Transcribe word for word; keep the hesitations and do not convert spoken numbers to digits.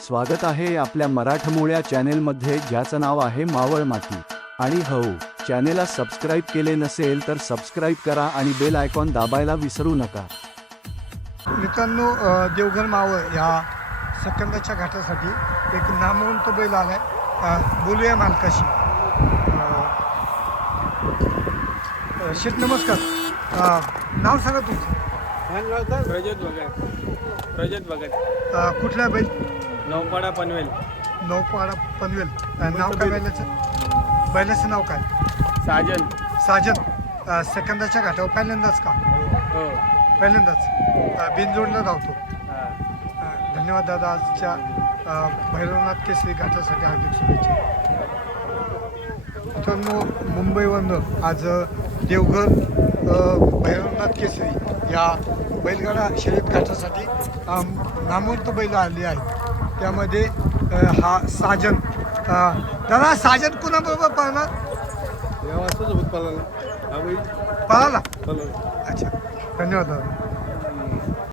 स्वागत आहे आपल्या मराठमोळ्या चॅनेलमध्ये, ज्याचं नाव आहे मावळ माती. आणि हो, चॅनेलला सबस्क्राईब केले नसेल तर सबस्क्राईब करा आणि बेल आयकॉन दाबायला विसरू नका. मित्रांनो, अ, देवघर मावळ या सेकंदाच्या घाटासाठी एक नामवंत बैल आलाय. अ, बोलूया मालकाशी. अ, शेठ नमस्कार. अ, नाव सांगा तुमचं. प्रजत भगत. प्रजत भगत. अ, कुठला बैल? नौपाडा पनवेल. नौपाडा पनवेल. अ, नाव काय बैलाचं? बैलाचं नाव काय? साजन. साजन. अ, सेकंदाच्या घाटावर पहिल्यांदाच का? हो. पहिल्यांदाच. अ, बिनजोडला धावतो. हा. अ, धन्यवाद दादा. आजच्या अ, भैरवनाथ केसरी घाटासाठी हार्दिक शुभेच्छा. मित्रांनो, मुंबईवरनं आज देवघर अ, भैरवनाथ केसरी या बैलगाडा शर्यत घाटासाठी अ, नामवंत बैल आली आहे. त्यामध्ये अ, हा साजन. अ, दादा, साजन कुणाबरोबर पळणार? पळाला. अच्छा, धन्यवाद दादा.